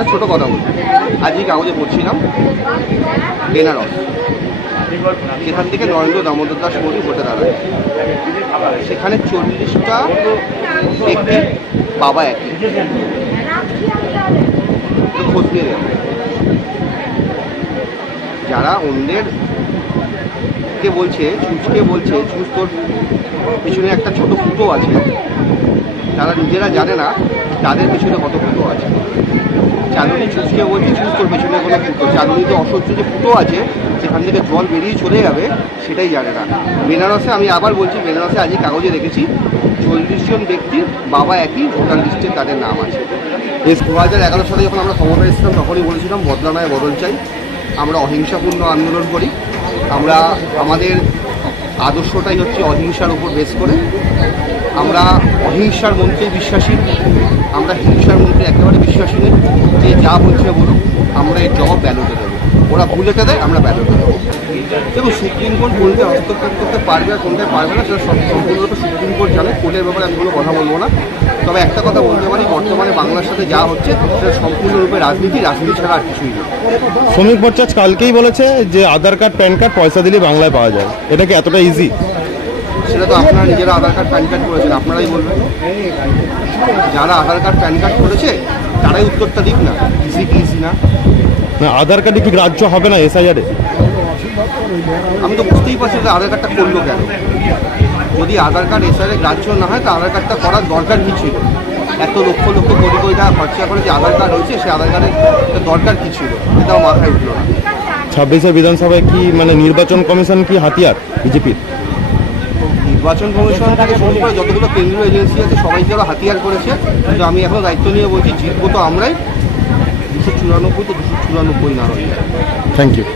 একটা ছোটো কথা বলি, আজই কাগজে পড়ছিলাম বেনারস, সেখান থেকে নরেন্দ্র দামোদর দাস মোদী ভোটে দাঁড়ায়, সেখানে 40টা ব্যক্তির বাবা একই। খোঁজ নিয়ে দেবে, যারা অন্যের কে বলছে চুজকে বলছে চুজ তোর পিছনে একটা ছোট ফুটো আছে, তারা নিজেরা জানে না তাদের পেছনে কত ফুটো আছে। চাঁদনি চুজকে বলছে চুজ তোর পেছনে কোনো ফুটো, চাঁদনি তো অসহ্য যে ফুটো আছে সেখান থেকে জল বেরিয়ে চলে যাবে সেটাই জানে না। বেনারসে আমি আবার বলছি, বেনারসে আজই কাগজে দেখেছি 40 জন ব্যক্তির বাবা একই, ভোটার লিস্টে তাদের নাম আছে। 2011 সালে যখন আমরা ক্ষমতা এসেছিলাম তখনই বলেছিলাম বদলা নয় বদল চাই। আমরা অহিংসাপূর্ণ আন্দোলন করি, আমরা আমাদের আদর্শটাই হচ্ছে অহিংসার উপর বেস করে। আমরা অহিংসার মন্ত্রে বিশ্বাসী, আমরা হিংসার মন্ত্রে একেবারে বিশ্বাসী নেই। যে যা বলছে বলুন, আমরা এর জবাব ব্যালটে দেবো। ওরা বুলেটে দেয়, আমরা ব্যালটে দেবো। দেখুন, সুপ্রিম কোর্ট কোনটা হস্তক্ষেপ করতে পারবে আর কোনটায় পারবে না সেটা সম্পূর্ণরূপে সুপ্রিম কোর্ট জানে। কোর্টের ব্যাপারে আমি কোনো কথা বলবো না। তবে একটা কথা বলতে পারি, বর্তমানে বাংলার সাথে যা হচ্ছে সেটা সম্পূর্ণরূপে রাজনীতি ছাড়া আর কিছুই না। শ্রমিক ভট্টাচার্য কালকেই বলেছে যে আধার কার্ড প্যান কার্ড পয়সা দিলে বাংলায় পাওয়া যায়, এটা কি এতটা ইজি? সেটা তো আপনারা নিজেরা আধার কার্ড প্যান কার্ড করেছেন, আপনারাই বলবেন। যারা আধার কার্ড প্যান কার্ড করেছে তারাই উত্তরটা দিক না, ইজি কি ইজি না। আধার কার্ডে কি গ্রাহ্য হবে না এসআইআরে? আমি তো বুঝতেই পারছি যে আধার কার্ডটা করলো কেন। যদি আধার কার্ড এসআইআরে গ্রাহ্য না হয় তো আধার কার্ডটা করার দরকার কী ছিল? এত লক্ষ লক্ষ কোটি কোটি টাকা খরচা করে যে আধার কার্ড হয়েছে, সে আধার কার্ডের দরকার কী ছিল এটাও মাথায় উঠলো না। 26শে বিধানসভায় কি নির্বাচন কমিশন কি হাতিয়ার বিজেপির? নির্বাচন কমিশন থেকে শুরু করে যতগুলো কেন্দ্রীয় এজেন্সি আছে সবাইকে ওরা হাতিয়ার করেছে। কিন্তু আমি এখন দায়িত্ব নিয়ে বলছি, জিতবো তো আমরাই, 294 তো 294 না হয়। Thank you.